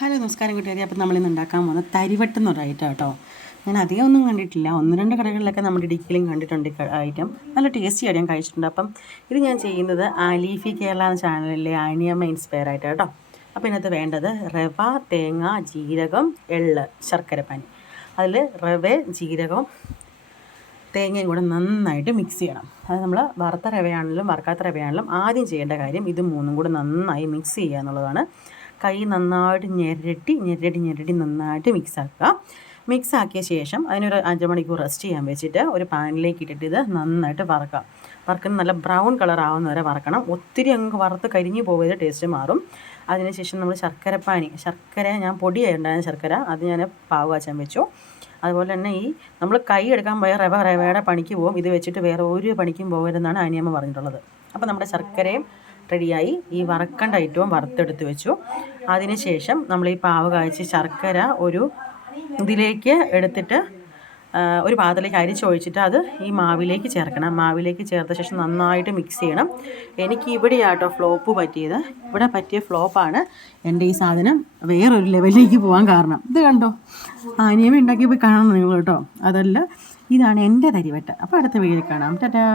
Hello നമസ്കാരം കൂട്ടുകാരി. അപ്പോൾ നമ്മളിന്ന് ഉണ്ടാക്കാൻ പോകുന്നത് തരിവട്ടം എന്ന് പറഞ്ഞ ഐറ്റം കേട്ടോ. ഞാൻ അധികം ഒന്നും കണ്ടിട്ടില്ല, 1-2 കടകളിലൊക്കെ നമ്മുടെ ഇടുക്കിയിലും കണ്ടിട്ടുണ്ട് ഐറ്റം. നല്ല ടേസ്റ്റി ആയിട്ട് ഞാൻ കഴിച്ചിട്ടുണ്ട്. അപ്പം ഇത് ഞാൻ ചെയ്യുന്നത് ലീഫി കേരള എന്ന ചാനലിലെ ആനിയമ്മ ഇൻസ്പയർ ആയിട്ട് കേട്ടോ. അപ്പോൾ ഇതിനകത്ത് വേണ്ടത് റവ, തേങ്ങ, ജീരകം, എള്ള്, ശർക്കരപ്പാനി. അതിൽ റവ, ജീരകവും തേങ്ങയും കൂടെ നന്നായിട്ട് മിക്സ് ചെയ്യണം. അത് നമ്മൾ വറുത്ത റവയാണെങ്കിലും വറുക്കാത്ത റവയാണെങ്കിലും ആദ്യം ചെയ്യേണ്ട കാര്യം ഇത് മൂന്നും കൂടെ നന്നായി മിക്സ് ചെയ്യുക എന്നുള്ളതാണ്. കൈ നന്നായിട്ട് ഞെരടി നന്നായിട്ട് മിക്സ് ആക്കിയ ശേഷം അതിനൊരു 5 മണിക്കൂർ റെസ്റ്റ് ചെയ്യാൻ വെച്ചിട്ട് ഒരു പാനിലേക്ക് ഇട്ടിട്ട് ഇത് നന്നായിട്ട് വറുക്കുന്ന നല്ല ബ്രൗൺ കളർ ആവുന്ന വരെ വറക്കണം. ഒത്തിരി അങ്ങ് വറുത്ത് കരിഞ്ഞു പോയത് ടേസ്റ്റ് മാറും. അതിനുശേഷം നമ്മൾ ശർക്കര ഞാൻ പൊടിയായിട്ടുണ്ടായിരുന്ന ശർക്കര അത് ഞാൻ പാവ് കാച്ചാൻ വെച്ചു. അതുപോലെ തന്നെ നമ്മൾ കൈ എടുക്കാൻ പോയ റവയുടെ പണിക്ക് പോകും. ഇത് വെച്ചിട്ട് വേറെ ഒരു പണിക്കും പോകരുതെന്നാണ് ആനിയമ്മ പറഞ്ഞിട്ടുള്ളത്. അപ്പോൾ നമ്മുടെ ശർക്കരയും റെഡിയായി. ഈ വറക്കേണ്ട ഐറ്റവും വറുത്തെടുത്ത് വെച്ചു. അതിനുശേഷം നമ്മൾ ഈ പാവ് കാഴ്ച ശർക്കര ഒരു ഇതിലേക്ക് എടുത്തിട്ട് ഒരു പാത്രത്തിലേക്ക് അരിച്ചൊഴിച്ചിട്ട് അത് ഈ മാവിലേക്ക് ചേർക്കണം. മാവിലേക്ക് ചേർത്ത ശേഷം നന്നായിട്ട് മിക്സ് ചെയ്യണം. എനിക്ക് ഇവിടെയാട്ടോ ഫ്ലോപ്പ് പറ്റിയത്. ഇവിടെ പറ്റിയ ഫ്ലോപ്പാണ് എൻ്റെ ഈ സാധനം വേറൊരു ലെവലിലേക്ക് പോകാൻ കാരണം. ഇത് കണ്ടോ, ആനിയമ്മ ഉണ്ടാക്കിയപ്പോൾ കാണണം നിങ്ങൾ കേട്ടോ. അതല്ല, ഇതാണ് എൻ്റെ തരിവട്ട. അപ്പോൾ അടുത്ത വീഡിയോയിൽ കാണാം. ടാറ്റാ.